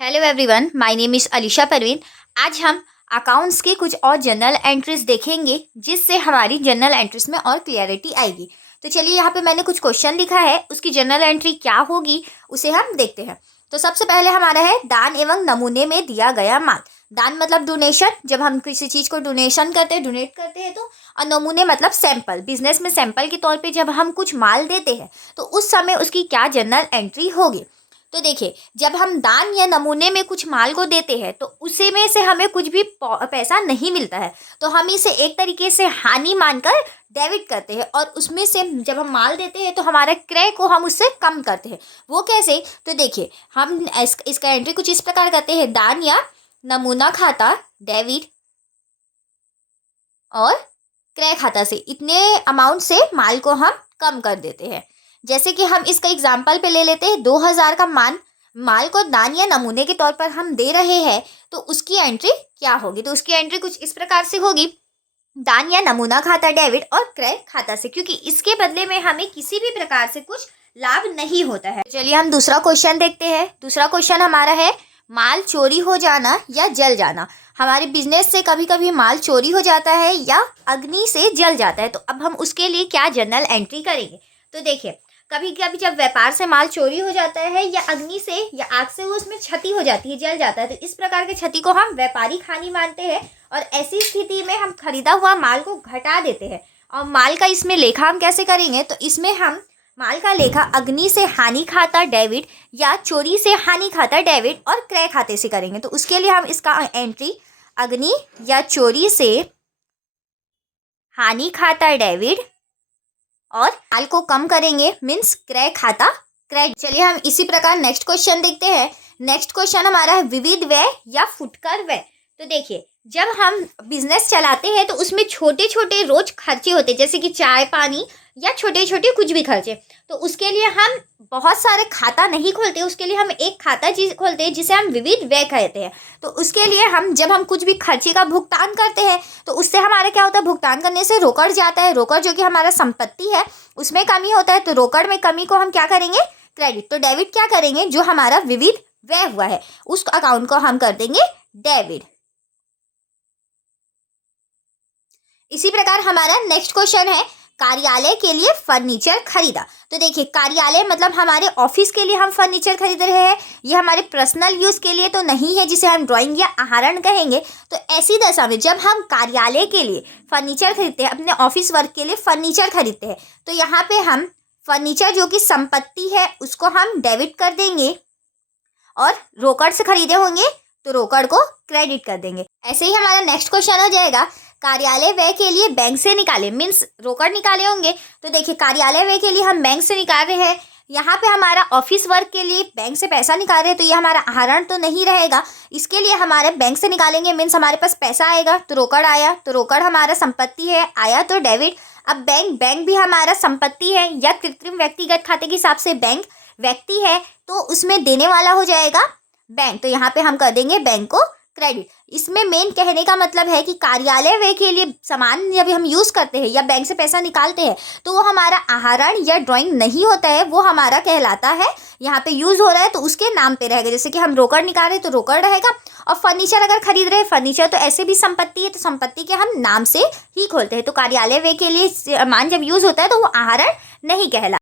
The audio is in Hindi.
Hello everyone, my name is Alisha Parveen. आज हम अकाउंट्स की कुछ और जनरल एंट्रीज देखेंगे जिससे हमारी जनरल एंट्रीज में और क्लियरिटी आएगी। तो चलिए, यहाँ पे मैंने कुछ क्वेश्चन लिखा है, उसकी जनरल एंट्री क्या होगी उसे हम देखते हैं। तो सबसे पहले हमारा है दान एवं नमूने में दिया गया माल। दान मतलब डोनेशन, जब हम किसी चीज़ को डोनेशन करते हैं, डोनेट करते हैं तो। और नमूने मतलब सैंपल, बिजनेस में सैंपल के तौर पे जब हम कुछ माल देते हैं तो उस समय उसकी क्या जनरल एंट्री होगी। तो देखिए, जब हम दान या नमूने में कुछ माल को देते हैं तो उसी में से हमें कुछ भी पैसा नहीं मिलता है, तो हम इसे एक तरीके से हानि मानकर डेबिट करते हैं। और उसमें से जब हम माल देते हैं तो हमारे क्रय को हम उससे कम करते हैं। वो कैसे? तो देखिए, हम इसका एंट्री कुछ इस प्रकार करते हैं। दान या नमूना खाता डेबिट और क्रय खाता से इतने अमाउंट से माल को हम कम कर देते हैं। जैसे कि हम इसका एग्जाम्पल पे ले लेते हैं, 2000 का माल को दान या नमूने के तौर पर हम दे रहे हैं, तो उसकी एंट्री क्या होगी? तो उसकी एंट्री कुछ इस प्रकार से होगी। दान या नमूना खाता डेबिट और क्रय खाता से, क्योंकि इसके बदले में हमें किसी भी प्रकार से कुछ लाभ नहीं होता है। चलिए हम दूसरा क्वेश्चन देखते हैं। दूसरा क्वेश्चन हमारा है माल चोरी हो जाना या जल जाना। हमारे बिजनेस से कभी कभी माल चोरी हो जाता है या अग्नि से जल जाता है, तो अब हम उसके लिए क्या जनरल एंट्री करेंगे? तो देखिए, कभी कभी जब व्यापार से माल चोरी हो जाता है या अग्नि से या आग से वो उसमें क्षति हो जाती है, जल जाता है, तो इस प्रकार की क्षति को हम व्यापारिक हानि मानते हैं। और ऐसी स्थिति में हम खरीदा हुआ माल को घटा देते हैं। और माल का इसमें लेखा हम कैसे करेंगे? तो इसमें हम माल का लेखा अग्नि से हानि खाता डेबिट या चोरी से हानि खाता डेबिट और क्रय खाते से करेंगे। तो उसके लिए हम इसका एंट्री अग्नि या चोरी से हानि खाता डेबिट और माल को कम करेंगे, मीन्स क्रय खाता क्रय। चलिए हम इसी प्रकार नेक्स्ट क्वेश्चन देखते हैं। नेक्स्ट क्वेश्चन हमारा है विविध व्यय या फुटकर व्यय। तो देखिए, जब हम बिजनेस चलाते हैं तो उसमें छोटे छोटे रोज खर्चे होते हैं, जैसे कि चाय पानी या छोटे छोटे कुछ भी खर्चे। तो उसके लिए हम बहुत सारे खाता नहीं खोलते, उसके लिए हम एक खाता चीज खोलते हैं जिसे हम विविध व्यय कहते हैं। तो उसके लिए हम जब हम कुछ भी खर्चे का भुगतान करते हैं तो उससे हमारा क्या होता है? भुगतान करने से रोकड़ जाता है। रोकड़ जो कि हमारा संपत्ति है उसमें कमी होता है, तो रोकड़ में कमी को हम क्या करेंगे? क्रेडिट। तो डेबिट क्या करेंगे? जो हमारा विविध व्यय हुआ है उस अकाउंट को हम कर देंगे डेबिट। इसी प्रकार हमारा नेक्स्ट क्वेश्चन है कार्यालय के लिए फर्नीचर खरीदा। तो देखिए, कार्यालय मतलब हमारे ऑफिस के लिए हम फर्नीचर खरीद रहे हैं, ये हमारे पर्सनल यूज के लिए तो नहीं है जिसे हम ड्राइंग या आहरण कहेंगे। तो ऐसी दशा में जब हम कार्यालय के लिए फर्नीचर खरीदते हैं, अपने ऑफिस वर्क के लिए फर्नीचर खरीदते हैं, तो यहाँ पे हम फर्नीचर जो कि संपत्ति है उसको हम डेबिट कर देंगे और रोकड़ से खरीदे होंगे तो रोकड़ को क्रेडिट कर देंगे। ऐसे ही हमारा नेक्स्ट क्वेश्चन हो जाएगा कार्यालय व्यय के लिए बैंक से निकाले, मीन्स रोकड़ निकाले होंगे। तो देखिए, कार्यालय व्यय के लिए हम बैंक से निकाल रहे हैं, यहाँ पे हमारा ऑफिस वर्क के लिए बैंक से पैसा निकाल रहे हैं, तो ये हमारा आहरण तो नहीं रहेगा। इसके लिए हमारे बैंक से निकालेंगे, मीन्स हमारे पास पैसा आएगा तो रोकड़ आया, तो रोकड़ हमारा संपत्ति है, आया तो डेबिट। अब बैंक भी हमारा संपत्ति है या कृत्रिम व्यक्तिगत खाते के हिसाब से बैंक व्यक्ति है, तो उसमें देने वाला हो जाएगा बैंक। तो यहाँ पे हम कर देंगे बैंक को क्रेडिट। इसमें मेन कहने का मतलब है कि कार्यालय व्यय के लिए सामान जब हम यूज करते हैं या बैंक से पैसा निकालते हैं तो वो हमारा आहरण या ड्राइंग नहीं होता है, वो हमारा कहलाता है यहाँ पे यूज हो रहा है तो उसके नाम पे रहेगा। जैसे कि हम रोकड़ निकाल रहे हैं तो रोकड़ रहेगा, और फर्नीचर अगर खरीद रहे हैं, फर्नीचर तो ऐसे भी संपत्ति है तो संपत्ति के हम नाम से ही खोलते हैं। तो कार्यालय व्यय के लिए सामान जब यूज होता है तो वो आहरण नहीं कहलाता।